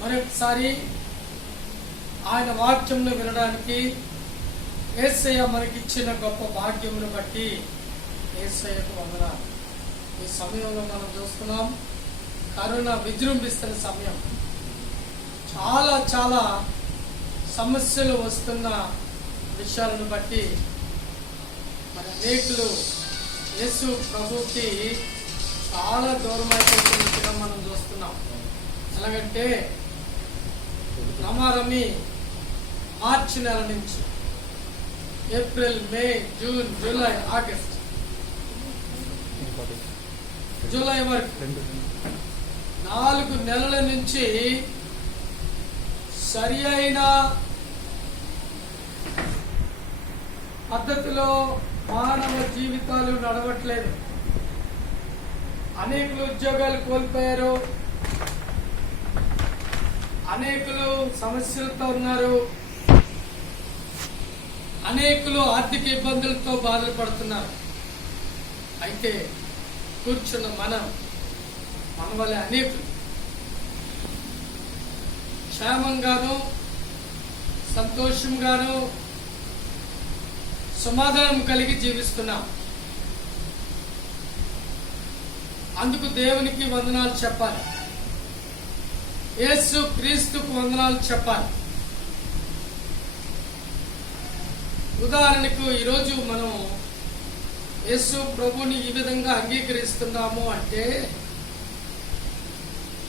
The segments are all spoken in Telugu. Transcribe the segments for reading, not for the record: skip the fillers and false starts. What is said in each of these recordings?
మరొకసారి ఆయన వాక్యంను వినడానికి యేసయ్య మనకిచ్చిన గొప్ప భాగ్యమును బట్టి యేసయ్యకు వందనాలు. ఈ సమయంలో మనం చూస్తున్నాం, కరోనా విజృంభిస్తున్న సమయం. చాలా చాలా సమస్యలు వస్తున్న విషయాలను బట్టి మన అనేకులు యేసు ప్రభుకి చాలా దూరం అయిపోతున్నట్టుగా మనం చూస్తున్నాం. ఎలాగంటే రమారమి మార్చి నెల నుంచి ఏప్రిల్, మే, జూన్, జూలై, ఆగస్ట్, జూలై వరకు 4 నెలల నుంచి సరి అయిన పద్ధతిలో మానవ జీవితాలు నడవట్లేదు. అనేకులు ఉద్యోగాలు కోల్పోయారు, అనేకులు సమస్యలతో ఉన్నారు, అనేకులు ఆర్థిక ఇబ్బందులతో బాధపడుతున్నారు. అయితే కూర్చున్న మన వల్ల అనేకులు క్షేమంగాను, సంతోషంగాను, సమాధానం కలిగి జీవిస్తున్నాం. అందుకు దేవునికి వందనాలు చెప్పాలి, యేసు క్రీస్తుకు వందనాలు చెప్పాలి. ఉదాహరణకు ఈరోజు మనం యేసు ప్రభుని ఈ విధంగా అంగీకరిస్తున్నాము అంటే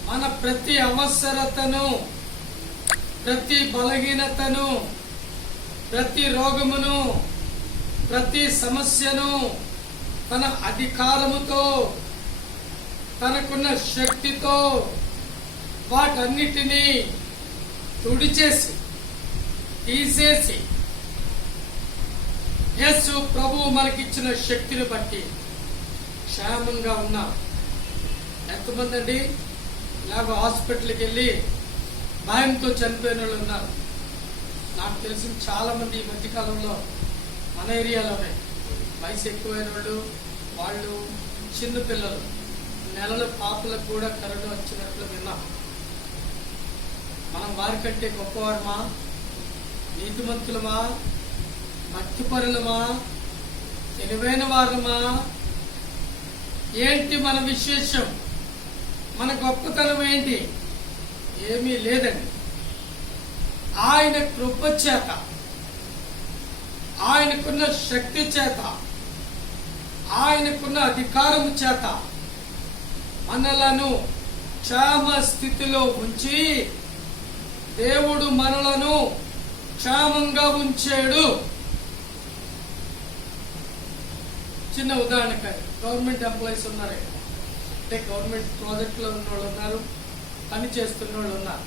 మన ప్రతి అవసరతను, ప్రతి బలహీనతను, ప్రతి రోగమును, ప్రతి సమస్యను తన అధికారముతో, తనకున్న శక్తితో వాటన్నిటినీ తుడిచేసి తీసేసి యేసు ప్రభువు మనకిచ్చిన శక్తిని బట్టి క్షేమంగా ఉన్నాం. ఎంతమంది అండి ఇలాగ హాస్పిటల్కి వెళ్ళి భయంతో చనిపోయిన వాళ్ళు ఉన్నారు. నాకు తెలిసిన చాలా మంది ఈ మధ్యకాలంలో మన ఏరియాలోనే వయసు ఎక్కువైన వాళ్ళు చిన్న పిల్లలు, నెలల పాపలకు కూడా కరోనా వచ్చినట్లు విన్నాం. మనం వారికంటే గొప్పవారమా, నీతిమంతులమా, భక్తిపరులమా, తెలివైన వారమా? ఏంటి మన విశేషం? మన గొప్పతనం ఏంటి? ఏమీ లేదండి. ఆయన కృప చేత, ఆయనకున్న శక్తి చేత, ఆయనకున్న అధికారము చేత మనలను క్షేమ స్థితిలో ఉంచి దేవుడు మనలను క్షేమంగా ఉంచాడు. చిన్న ఉదాహరణకి గవర్నమెంట్ ఎంప్లాయీస్ ఉన్నారు, అంటే గవర్నమెంట్ ప్రాజెక్ట్లో ఉన్న వాళ్ళు ఉన్నారు, పని చేస్తున్న వాళ్ళు ఉన్నారు.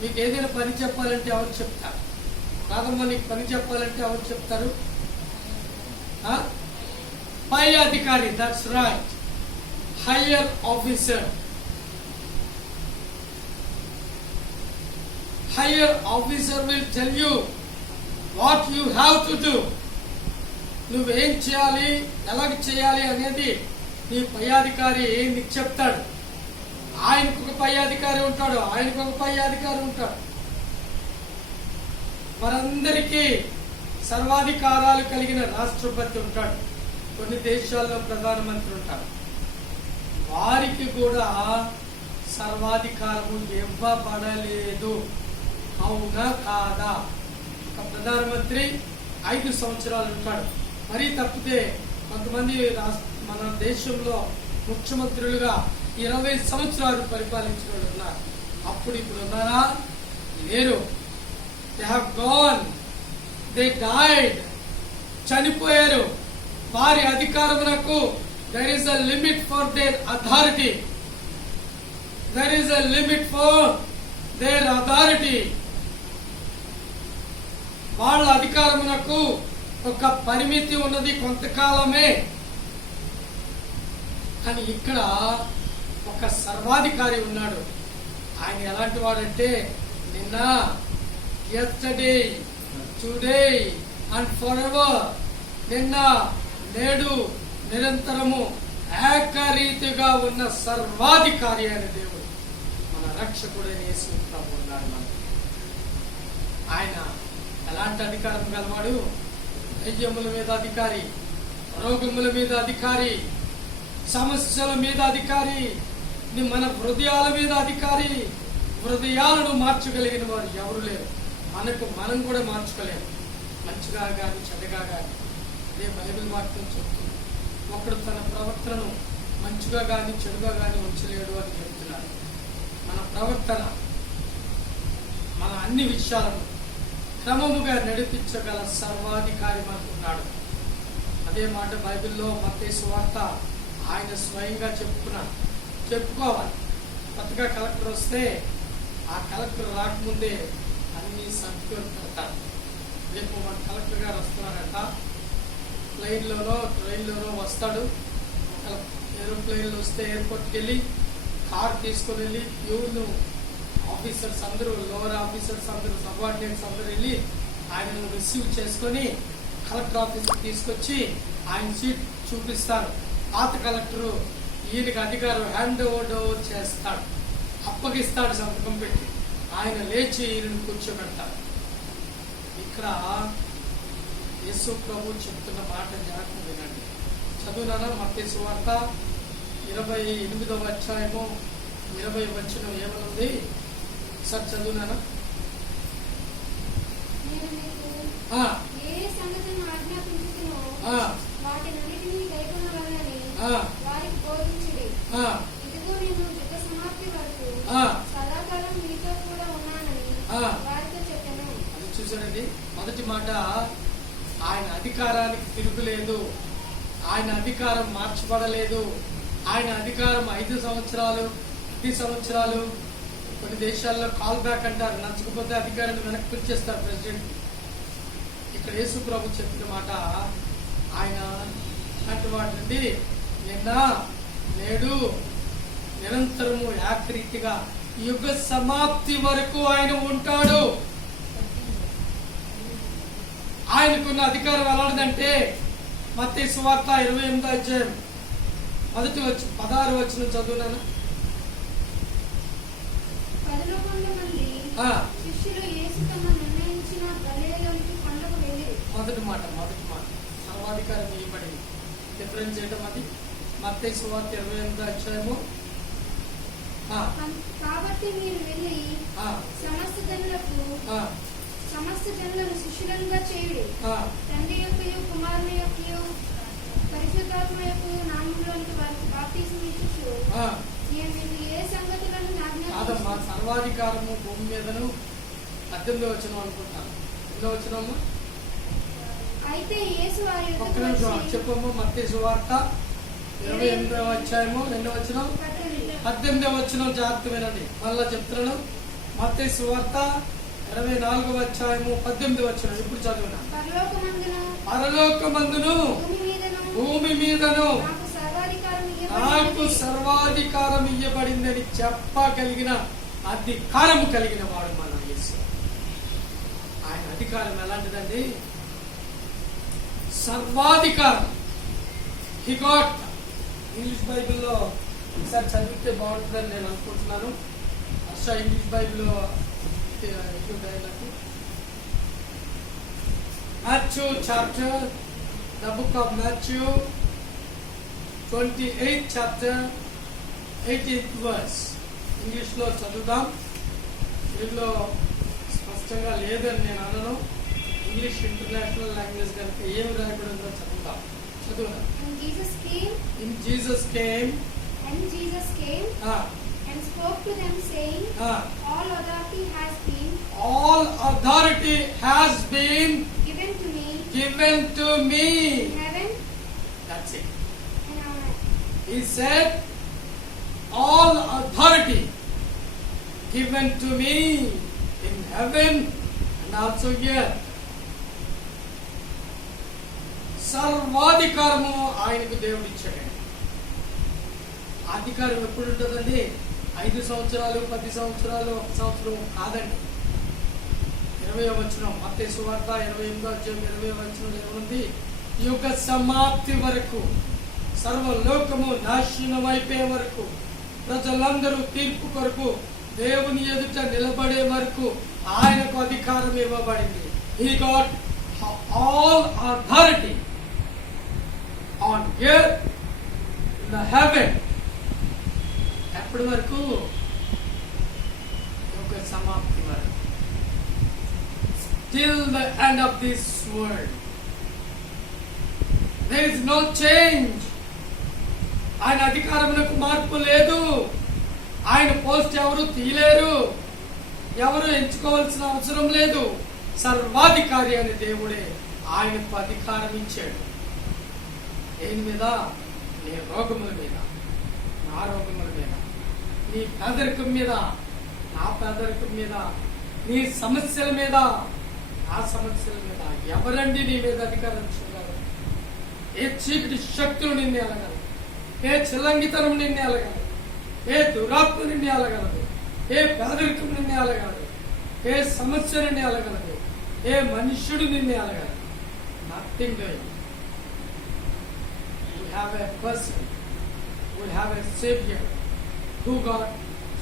మీకు ఏదైనా పని చెప్పాలంటే ఎవరు చెప్తారు? కాదమ్మా, నీకు పని చెప్పాలంటే ఎవరు చెప్తారు? పై అధికారి, that's right, higher officer. Higher officer will tell you what you have to do. నువ్వేం చేయాలి, ఎలాగ చేయాలి అనేది నీ పై అధికారి నీకు చెప్తాడు. ఆయనకు ఒక పై అధికారి ఉంటాడు, ఆయనకు ఒక పై అధికారి ఉంటాడు. మనందరికీ సర్వాధికారాలు కలిగిన రాష్ట్రపతి ఉంటాడు, కొన్ని దేశాల్లో ప్రధానమంత్రి ఉంటారు. వారికి కూడా సర్వాధికారము ఇవ్వబడలేదు. అవునా కాదా? ఒక ప్రధానమంత్రి 5 సంవత్సరాలు ఉంటాడు. మరీ తప్పితే కొంతమంది మన దేశంలో ముఖ్యమంత్రులుగా 20 సంవత్సరాలు పరిపాలించిన వాళ్ళు ఉన్నారు. అప్పుడు ఇప్పుడు ఉన్నారా? లేరు. They have gone, they died, చనిపోయారు. వారి అధికారమునకు there is a limit for their authority. There is a limit for their authority. వాళ్ళ అధికారమునకు ఒక పరిమితి ఉన్నది, కొంతకాలమే. కానీ ఇక్కడ ఒక సర్వాధికారి ఉన్నాడు. ఆయన ఎలాంటి వాడంటే నిన్న, yesterday, today and forever, నిన్న, నేడు, నిరంతరము ఏకరీతిగా ఉన్న సర్వాధికారి అయిన దేవుడు మన రక్షకుడైన యేసు ప్రభు ఉన్నాడు మనకు. ఆయన ఎలాంటి అధికారం గలవాడు? దయ్యముల మీద అధికారి, రోగముల మీద అధికారి, సమస్యల మీద అధికారి, మన హృదయాల మీద అధికారి. హృదయాలను మార్చగలిగిన వారు ఎవరు లేరు. మనం కూడా మార్చుకోలేము, మంచిగా కానీ చెడ్డగా కానీ. అదే బైబిల్ వాక్యం చెప్తుంది, ఒకడు తన ప్రవర్తనను మంచిగా కానీ చెడుగా కానీ ఉంచలేడు అని చెప్తున్నారు. మన ప్రవర్తన, మన అన్ని విషయాలను క్రమముగా నడిపించగల సర్వాధికారి మనకున్నాడు. అదే మాట బైబిల్లో మత్తయి సువార్త ఆయన స్వయంగా చెప్పుకోవాలి. కొత్తగా కలెక్టర్ వస్తే ఆ కలెక్టర్ రాకముందే అన్ని సర్టిఫికేట్ పెడతారు. రేపు మన కలెక్టర్ గారు వస్తున్నారంట, ట్రైన్లోనో వస్తాడు. ఏరోప్లైన్లో వస్తే ఎయిర్పోర్ట్కి వెళ్ళి కార్ తీసుకొని వెళ్ళి ప్యూర్ను ఆఫీసర్స్ అందరూ, లోవర్ ఆఫీసర్స్ అందరూ, సబార్డినేట్స్ అందరూ వెళ్ళి ఆయనను రిసీవ్ చేసుకొని కలెక్టర్ ఆఫీస్కి తీసుకొచ్చి ఆయన సీట్ చూపిస్తారు. పాత కలెక్టరు ఈయనకి అధికారం హ్యాండ్ ఓవర్ చేస్తాడు, అప్పగిస్తాడు సంతకం పెట్టి. ఆయన లేచి ఈయనను కూర్చోబెడతాడు. ఇక్కడ యేసు ప్రభు చెప్తున్న మాట జాగ్రత్తగా వినండి. చదువునానా మత్తయి సువార్త 28వ అధ్యాయము 20వ వచనం ఏమనుంది? సార్ చదువునానా? అది చూసారండి, మొదటి మాట ఆయన అధికారానికి తిరుగులేదు, ఆయన అధికారం మార్చబడలేదు. ఆయన అధికారం 5 సంవత్సరాలు 10 సంవత్సరాలు. కొన్ని దేశాల్లో కాల్ బ్యాక్ అంటారు, నచ్చకపోతే అధికారాన్ని వెనక్కి పిలిచేస్తారు ప్రెసిడెంట్. ఇక్కడ యేసు ప్రభు చెప్పిన మాట, ఆయన అలాంటి వాటి నుండి నిన్న నేడు నిరంతరము ఏకరీతిగా యుగ సమాప్తి వరకు ఆయన ఉంటాడు. ఆయనకున్న అధికారం ఎలాంటిదంటే మత్తయి సువార్త 28వ అధ్యాయం 16వ వచనం చదువునాను. మొదటి మాట సర్వాధికారం ఇవ్వబడింది. డిఫరెన్స్ చేయడం అది మత్తయి సువార్త 28వ అధ్యాయము. కాబట్టి మీరు వెళ్ళి సమస్త జనులను శిష్యులుగా చేయుడి. తండ్రి యొక్కయు కుమారుని యొక్కయు పరిశుద్ధాత్మ యొక్క నామములోనికి వారికి బాప్తిసం ఇచ్చుచు నేను మీకు ఏ సంగతులను కాదమ్మా, సర్వాధికారము భూమి మీదను 18వ వచనం అనుకుంటాను. 8వ వచనము అయితే యేసు వారి చెప్పమ్మా. మత్తయి సువార్త 28వ అధ్యాయము 2వ వచనం 18వ వచనం జాగ్రత్త వినండి. మళ్ళా చెప్తున్నాను. మత్తయి సువార్త 24వ అధ్యాయము 18వ వచనం ఇప్పుడు చదువున్నాను. పరలోకమందును భూమి మీదను నాకు సర్వాధికారం ఇయ్యబడిందని చెప్పగలిగిన అధికారము కలిగిన వాడు మన యేసు. ఆయన అధికారం ఎలాంటిదండి? సర్వాధికారం. He got. ఇంగ్లీష్ బైబిల్లో ఒకసారి చదివితే బాగుంటుందని నేను అనుకుంటున్నాను. అసలు ఇంగ్లీష్ బైబిల్లో Matthew chapter, the book of Matthew 28th chapter 18th verse. English లో చదువుదాం. తెలుగులో స్పష్టంగా లేదని నేను అనను. ఇంగ్లీష్ ఇంటర్నేషనల్ లాంగ్వేజ్ కనుక ఏం రాయబడిందో చదువుదాం. చదువుదాం. In Jesus came and spoke to them, saying, all authority has been given to me in heaven. That's it. And on earth. He said, all authority given to me in heaven and also here. సర్వాధికారము ఆయనకు దేవుడు ఇచ్చాడు. అధికారం ఎప్పుడు ఉంటుందండి? 5 సంవత్సరాలు 10 సంవత్సరాలు 1 సంవత్సరం కాదండి. 20వ వచనం మత్తయి సువార్త 28వ అధ్యాయం 20వ వచనం ఏముంది? యుగ సమాప్తి వరకు, సర్వలోకము నాశనం అయిపోయే వరకు ప్రజలందరూ తీర్పు కొరకు దేవుని ఎదుట నిలబడే వరకు ఆయనకు అధికారం ఇవ్వబడింది. He got all authority on earth, in the heaven. ఎప్పటి వరకు? యుగ సమాప్తి వరకు. Till the end of this world. There is no change. ఆయన అధికారమునకు మార్పు లేదు. ఆయన పోస్ట్ ఎవరు తీయలేరు, ఎవరు ఎంచుకోవాల్సిన అవసరం లేదు. సర్వాధికారి అనే దేవుడే ఆయనకు అధికారం ఇచ్చాడు. దేని మీద? నీ రోగముల మీద, నా రోగముల మీద, నీ పేదరికం మీద, నా పేదరికం మీద, నీ సమస్యల మీద, నా సమస్యల మీద. ఎవరండి నీ మీద అధికారం చేయగలరు? ఏ చీకటి శక్తులు నిన్ను ఎలగలరు? ఏ చిల్లంగితనం నిన్ను ఎలగలరు? ఏ దురాత్మ నిన్ను ఎలగలదు? ఏ పేదరికం నిన్ను ఎలగలదు? ఏ సమస్య నిన్ను ఎలగలదు? ఏ మనుష్యుడు నిన్ను ఎలగలదు? Nothing doing. We have a person, we have a savior who got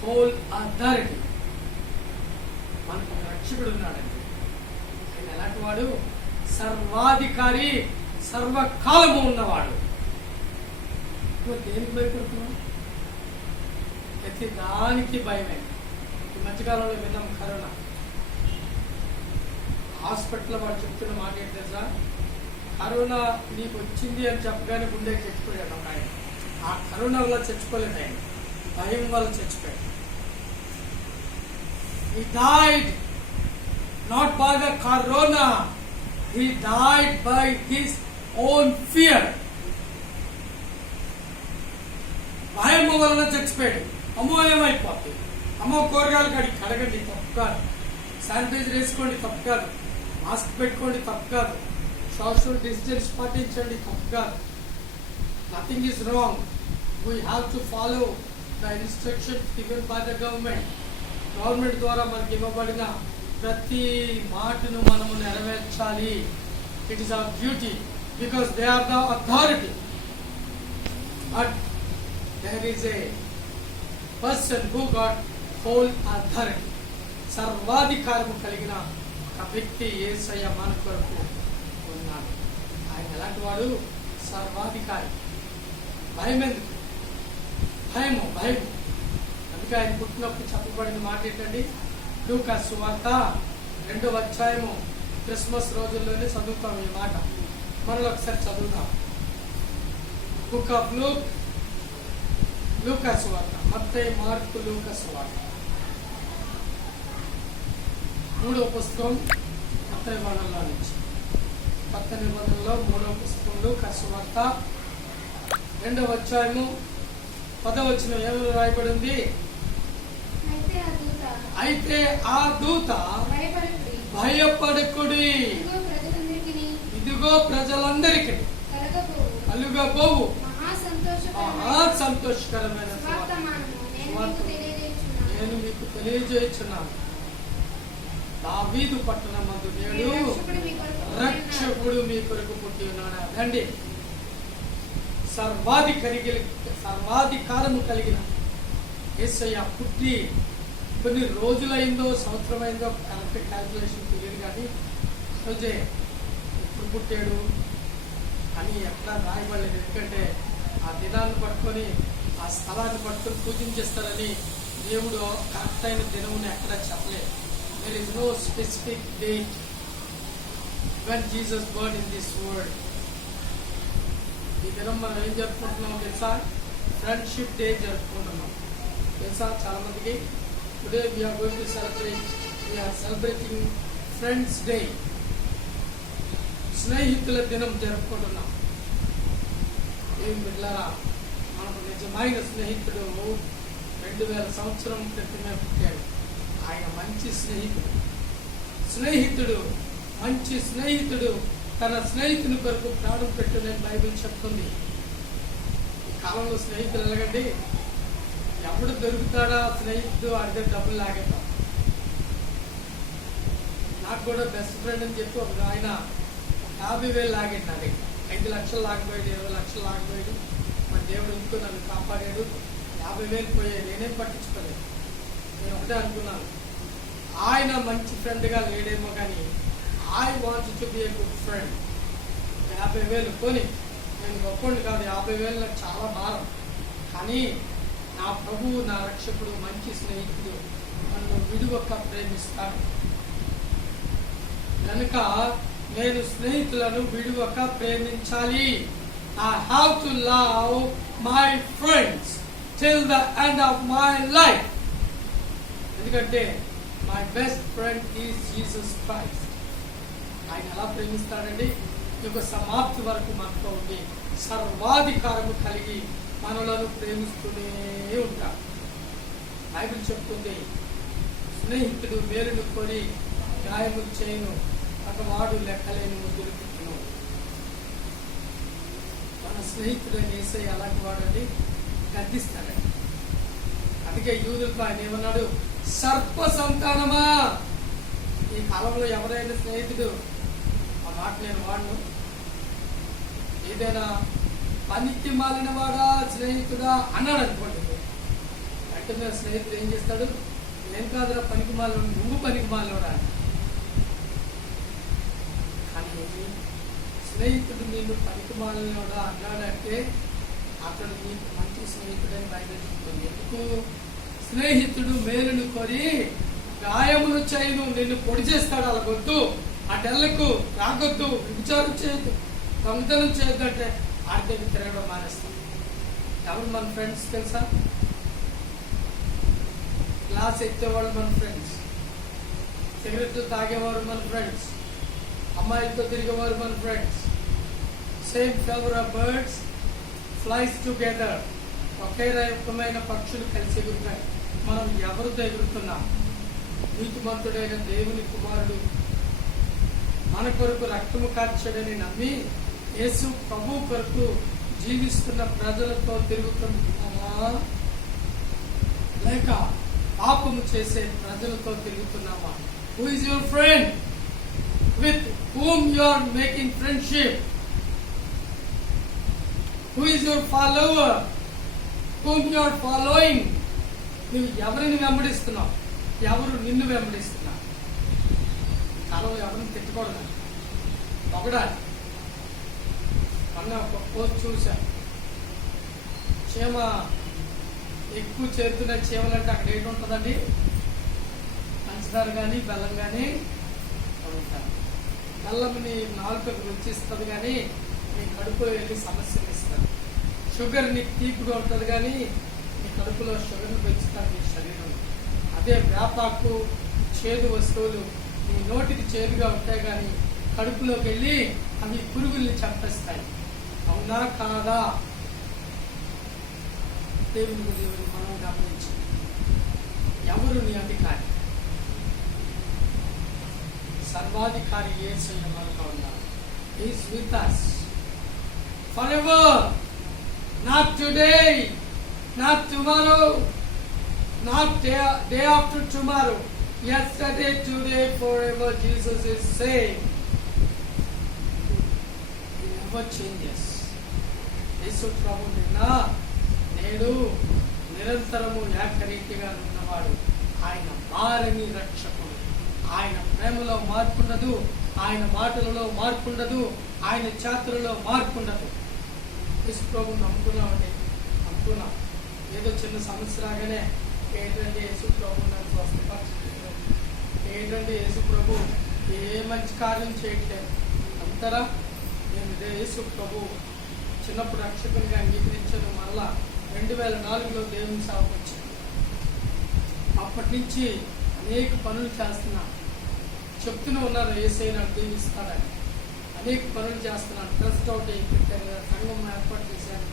whole authority. మనకు రక్షకుడు ఉన్నాడండి. ఆయన ఎలాంటి వాడు? సర్వాధికారి, సర్వకాలము ఉన్నవాడు. నువ్వు దేనికి భయపడుతున్నావు? ప్రతి దానికి భయమే. ఈ మధ్యకాలంలో విన్నాం కరోనా. హాస్పిటల్లో వాడు చెప్తున్న మాట ఏంటి తెలుసా? కరోనా నీకు వచ్చింది అని చెప్పగానే గుండె చచ్చిపోయాడు ఒక ఆయన. ఆ కరోనా వల్ల చచ్చిపోలేదు ఆయన, భయం వల్ల చచ్చిపోయాడు. He died not by the corona, he died by his own fear. భయము వలన చచ్చిపోయాడు. అమ్మో ఏమైపోతుంది, అమ్మో కూరగాయలు కడగండి తప్పు కాదు, శానిటైజర్ వేసుకోండి తప్పు కాదు, మాస్క్ పెట్టుకోండి తప్పు కాదు, సోషల్ డిస్టెన్స్ పాటించండి తప్పు కాదు. Nothing is wrong. We have to follow the instructions given by the government. Government ద్వారా మనకి ఇవ్వబడిన ప్రతి మాటను మనము నెరవేర్చాలి. It is our duty because they are the authority. But there is a person who got whole authority. సర్వాధికారము కలిగిన ఒక వ్యక్తి యేసయ్య మన కొరకు ఉన్నాడు. ఆయన ఎలాంటి వాడు? సర్వాధికారి. భయం ఎందుకు? భయము. అందుకే ఆయన పుట్టినప్పుడు చెప్పబడిన మాట ఏంటండి? లూకా సువార్త 2వ అధ్యాయము. క్రిస్మస్ రోజుల్లోనే చదువుతాం ఈ మాట. మరొక ఒకసారి చదువుతాం. బుక్ ఆఫ్ లూకా సువార్త, మత్తయి, మార్కు, లూకా సువార్త. 3వ పుస్తకం కొత్త నిబంధనలో నుంచి. కొత్త నిబంధనలో 3వ పుస్తకం లూకా సువార్త 2వ అధ్యాయము 10వ వచనం ఏమని రాయబడింది? అయితే ఆ దూత భయపడకుడి, ఇదిగో ప్రజలందరికీ కలుగబోవు మహా సంతోషకరమైన నేను మీకు తెలియజేయుచున్నాను. దావీదు పట్టణమందు నేడు రక్షకుడు మీ కొరకు పుట్టి ఉన్నాడు. రండి, సర్వాధికారము కలిగిన యేసయ్య పుట్టి కొన్ని రోజులైందో సంవత్సరమైందో కరెక్ట్ క్యాల్కులేషన్ తెలియదు, కానీ రోజే ఎప్పుడు పుట్టాడు అని ఎక్కడ రాయబడలేదు. ఎందుకంటే ఆ దినాన్ని పట్టుకొని, ఆ స్థలాన్ని పట్టుకొని పూజించేస్తారని దేవుడు కరెక్ట్ అయిన దినముని ఎక్కడ చెప్పలేదు. There is no specific date when Jesus born in this world. ఈ దినం మనం ఏం జరుపుకుంటున్నాం తెలుసా? ఫ్రెండ్షిప్ డే జరుపుకుంటున్నాం తెలుసా? చాలా మందికి today we are going to celebrating Friends Day. స్నేహితుల దినం జరుపుకుంటున్నాం. ఏం బిడ్డలారా, మనకు నిజమైన స్నేహితుడు 2000 సంవత్సరం క్రితమే పుట్టాడు. ఆయన మంచి స్నేహితుడు తన స్నేహితుని కొరకు ప్రాణం పెట్టునని బైబిల్ చెప్తుంది. ఈ కాలంలో స్నేహితులు ఎలాగండి? ఎప్పుడు దొరుకుతాడా స్నేహితుడు అడిగే డబ్బులు లాగేద్దాం. నాకు కూడా బెస్ట్ ఫ్రెండ్ అని చెప్పి ఒక ఆయన 50,000 లాగేది నా దగ్గర. 5 లక్షలు లాగబోయాడు, 20 లక్షలు లాగబోయాడు. మన దేవుడు ఇంకో నన్ను కాపాడాడు. 50,000 పోయాయి, నేనేం పట్టించుకోలేదు. నేను ఒకటే అనుకున్నాను, ఆయన మంచి ఫ్రెండ్గా లేడేమో కానీ I want to be a good friend. 50,000 కొని నేను గొప్పండి కాదు, 50,000 నాకు చాలా భారం. కానీ నా ప్రభువు, నా రక్షకుడు, మంచి స్నేహితుడు నన్ను విడువక ప్రేమిస్తాడు కనుక నేను స్నేహితులను విడువక ప్రేమించాలి. I have to love my friends till the end of my life. ఎందుకంటే my best friend is Jesus Christ. ఆయన ఎలా ప్రేమిస్తాడండి? యొక్క సమాప్తి వరకు మనతో ఉండి సర్వాధికారము కలిగి మనలను ప్రేమిస్తూనే ఉంటాడు. బైబిల్ చెప్తుంది, స్నేహితుడు మేలును కొని గాయములు చేయను, అతవాడు లెక్కలేని ముద్దులు పెట్టును. మన స్నేహితుడని యేసయ్య అలాంటి వాడండి, గద్దిస్తాడండి. అందుకే యూదులకు ఆయన ఏమన్నాడు? సర్ప సంతానమా. ఈ కాలంలో ఎవరైనా స్నేహితుడు, ఆ మాట నేను వాడను, ఏదైనా పనికి మాలిన వాడా స్నేహితుడా అన్నాడు అనుకోండి, వెంటనే స్నేహితుడు ఏం చేస్తాడు? ఏం కాదురా పనికి మాలిన, నువ్వు పనికి మాలినవాడా. కానీ స్నేహితుడు నిన్ను పనికి మాలినవాడా అన్నాడంటే అతడు నీకు మంచి స్నేహితుడని బైబిల్ చెప్తుంది. ఎందుకు? స్నేహితుడు మేలును కోరి గాయమును చేయను, నిన్ను పొడి చేస్తాడు. అలా వద్దు, అటెళ్లకు రాగొద్దు, విచారం చేయొద్దు, దొంగతనం చేయొద్దు అంటే ఆడికి తిరగడం మానేస్తాం. ఎవరు మన ఫ్రెండ్స్ తెలుసా? గ్లాస్ ఎత్తేవాళ్ళు మన ఫ్రెండ్స్, సిగరెట్లు తాగేవారు మన ఫ్రెండ్స్, అమ్మాయిలతో తిరిగేవారు మన friends. Same flower of birds flies together. ఒకే రకమైన పక్షులు కలిసి ఎగురుతాయి. మనం ఎవరితో ఎగురుతున్నాం? నీతిమంతుడైన దేవుని కుమారుడు మన కొరకు రక్తము కార్చడని నమ్మి యేసు ప్రభు కొరకు జీవిస్తున్న ప్రజలతో తిరుగుతున్నామా, లేక పాపము చేసే ప్రజలతో తిరుగుతున్నామా? Who is your friend? With whom you are making friendship? Who is your follower? Whom you are following? నువ్వు ఎవరిని వెంబడిస్తున్నావు? ఎవరు నిన్ను వెంబడిస్తున్నా? కాలంలో ఎవరిని తిట్టకూడదు, పొగడాలి. అన్న ఒక పోస్ట్ చూసా, చీమ ఎక్కువ చేరుతున్న చీమలంటే అక్కడ ఏంటి ఉంటుందండి? పంచదార కానీ బెల్లం కానీ ఉంటారు. బెల్లంని నాలుకకు రుచిస్తుంది కానీ నీ కడుపులో వెళ్ళి సమస్యలు ఇస్తారు. షుగర్ నీకు తీపిగా ఉంటుంది కానీ నీ కడుపులో షుగర్ని పెంచుతారు నీ శరీరం. అదే వేపాకు చేదు వస్తువులు నీ నోటికి చేదుగా ఉంటాయి కానీ కడుపులోకి వెళ్ళి అవి పురుగుల్ని చంపేస్తాయి. అవునా కాదా? దేవుని మనం గమనించి, ఎవరు నీ అధికారి? సర్వాధికారి యేసయ్య మనతో ఉన్నారు. He is with us forever, not today, not tomorrow, not day after tomorrow. Yesterday, today, forever. Jesus is saying He never changes. యేసు ప్రభు నిన్న నేడు నిరంతరము ఏకరీతిగా ఉన్నవాడు. ఆయన మారని రక్షకుడు. ఆయన ప్రేమలో మార్పుండదు, ఆయన మాటలలో మార్పుండదు, ఆయన చేతులలో మార్పుండదు. యేసు ప్రభు నమ్ముకున్నామండి, నమ్ముకున్నాం. ఏదో చిన్న సమస్య రాగానే ఏంటంటే యేసు ప్రభు నన్ను స్వస్థపరచలేదు, ఏంటంటే యేసు ప్రభు ఏ మంచి కార్యం చేయట్లేదు అంటారా? నేను ఇదే యేసు ప్రభు చిన్నప్పుడు రక్షకునిగా అంగీకరించాను. మరలా 2004లో దేవుని సేవకు వచ్చాను. అప్పటి నుంచి అనేక పనులు చేస్తున్నా. చెప్తూనే ఉన్నారు యేసయ్య నన్ను దీవిస్తాడని. అనేక పనులు చేస్తున్నాను. ట్రస్ట్ అవుట్ పెట్టాను, సంఘం ఏర్పాటు చేశాను,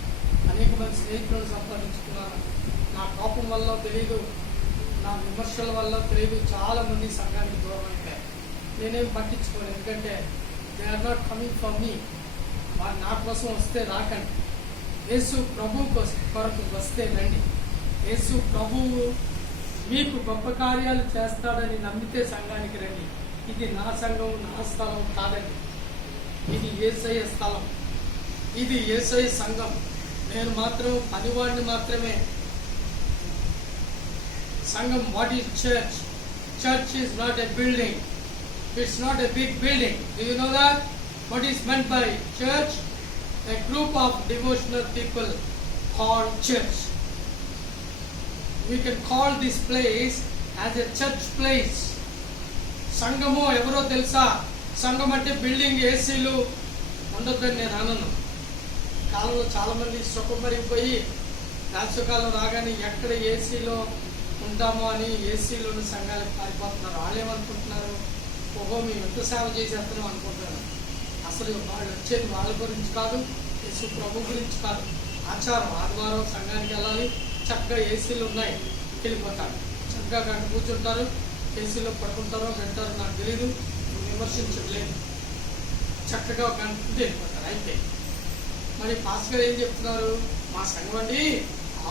అనేక మంది స్నేహితులను సంపాదించుకున్నాను. నా కోపం వల్ల తెలియదు, నా విమర్శల వల్ల తెలియదు, చాలా మంది సంఘానికి దూరం అయిపోయారు. నేనేం పట్టించుకోను, ఎందుకంటే they are not coming for me. వారు నా కోసం వస్తే రాకండి, యేసు ప్రభు కొరకు వస్తే రండి. యేసు ప్రభువు మీకు గొప్ప కార్యాలు చేస్తాడని నమ్మితే సంఘానికి రండి. ఇది నా సంఘం, నా స్థలం కాదండి. ఇది యేసయ్య స్థలం, ఇది యేసయ్య సంఘం. నేను మాత్రం పనివాడిని మాత్రమే. Sangam, what is church? Church is not a building. It's not a big building. Do you know that? What is meant by church? A group of devotional people called church. We can call this place as a church place. సంఘము ఎవరో తెలుసా? సంఘం అంటే బిల్డింగ్, ఏసీలు ఉండొద్దని నేను అనను. కాలంలో చాలా మంది సుఖపరిపోయి వేసవికాలం రాగానే ఎక్కడ ఏసీలో ఉంటామో అని ఏసీలోని సంఘాలకు పారిపోతున్నారు. వాళ్ళు ఏమనుకుంటున్నారు? ఓహో మేము ఎంత సేవ చేసేస్తున్నాం అనుకుంటున్నారు. అసలు వాళ్ళు వచ్చేది వాళ్ళ గురించి కాదు, యేసు ప్రభు గురించి కాదు. ఆచారం ఆదివారం సంఘానికి వెళ్ళాలి, చక్కగా ఏసీలు ఉన్నాయి, వెళ్ళిపోతారు. చక్కగా గంట కూర్చుంటారు, ఏసీలో పడుకుంటారో వింటారో నాకు తెలీదు, విమర్శించట్లేదు. చక్కగా ఒక గంట వెళ్ళిపోతారు. అయితే మరి పాస్ గారు ఏం చెప్తున్నారు? మా సంఘం అండి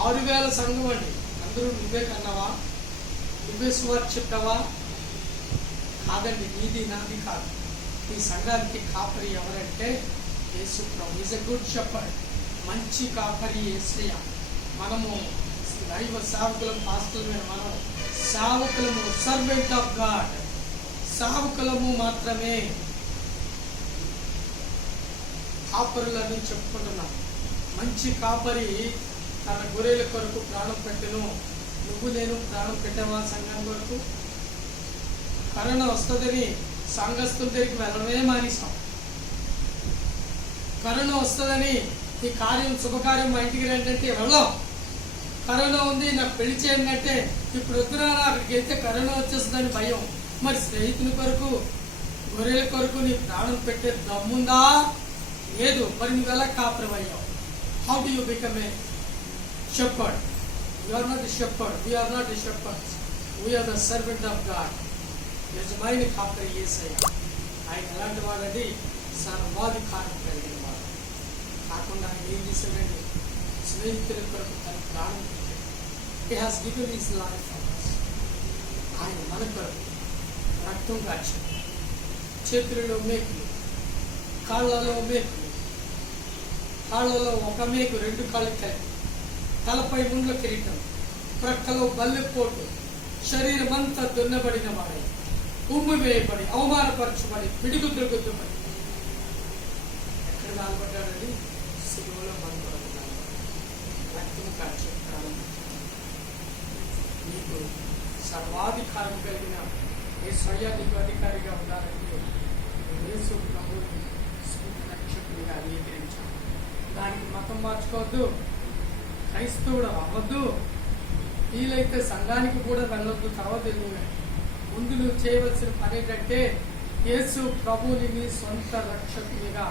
6,000 సంఘం అండి. అందరూ నువ్వే కన్నావా? నువ్వే సువార్త చెప్పావా? కాదండి, నీది నాది కాదు. ఈ సంఘానికి కాపరి ఎవరంటే యేసు ప్రభు. Is a good shepherd. మంచి కాపరి యేసయ్య. మనము దైవ సేవకులం, పాస్టర్లమైన మనం సేవకులము, సర్వెంట్ ఆఫ్ గాడ్, సేవకులము మాత్రమే. కాపరులని చెప్పుకుంటున్నాం. మంచి కాపరి తన గొర్రెల కొరకు ప్రాణం పెట్టెను. నువ్వు నేను ప్రాణం పెట్టావా సంఘం కొరకు? కరోనా వస్తుందని సంఘస్థుల దగ్గరికి వెళ్ళడమే మానేస్తాం. కరోనా వస్తుందని ఈ కార్యం, శుభకార్యం మా ఇంటికి రండి వెళ్ళాం. కరోనా ఉంది నాకు పెళ్లి చేయండి అంటే ఇప్పుడు వద్దురా, అక్కడికి వెళ్తే కరోనా వచ్చేస్తుందని భయం. మరి స్నేహితుల కొరకు, గొర్రెల కొరకు నీ ప్రాణం పెట్టే దమ్ముందా? లేదు. మరి నువ్వు ఎలా కాపురమయ్యావు? How do you become a shepherd? You are not a shepherd. We are not a shepherds. We are the servant of God. యజమాని కాపరి యేసయ్య. ఆయన ఎలాంటి వాడండి? సర్వాధికారం కలిగిన వాడు. కాకుండా ఆయన ఏం చేశాడండి? స్నేహితుల కొరకు తన ప్రాణం పెట్టాడు. He has given his life for us. ఆయన మన కొరకు రక్తం కాచాడు. చేతులలో మేకులు, కాళ్ళలో మేకులు, కాళ్ళలో ఒక మేకు, 2 కాళ్ళు కలిపి, తలపై ముండ్ల కిరీటం, ప్రక్కలో బల్లెపోటు, శరీరం అంతా దున్నబడిన వాడై, ఉమ్మి వేయబడి, అవమానపరచబడి, పిడిగుద్దులు గుద్దుబడి ఎక్కడ నిలబడ్డాడండి? సిలువలో మన కొరకు రక్తం కాచే ప్రారంభం. నీకు సర్వాధికారం కలిగిన యేసయ్య నీకు అధికారిగా ఉండాలంటే యేసు ప్రభువుని రక్షకునిగా అంగీకరించాలి. దానికి మతం మార్చుకోవద్దు, క్రైస్తవుడు అవ్వద్దు, వీలైతే సంఘానికి కూడా వెళ్ళొద్దు. తర్వాత ముందు నువ్వు చేయవలసిన పని ఏంటంటే యేసు ప్రభువుని నీ సొంత రక్షకునిగా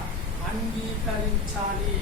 అంగీకరించాలి.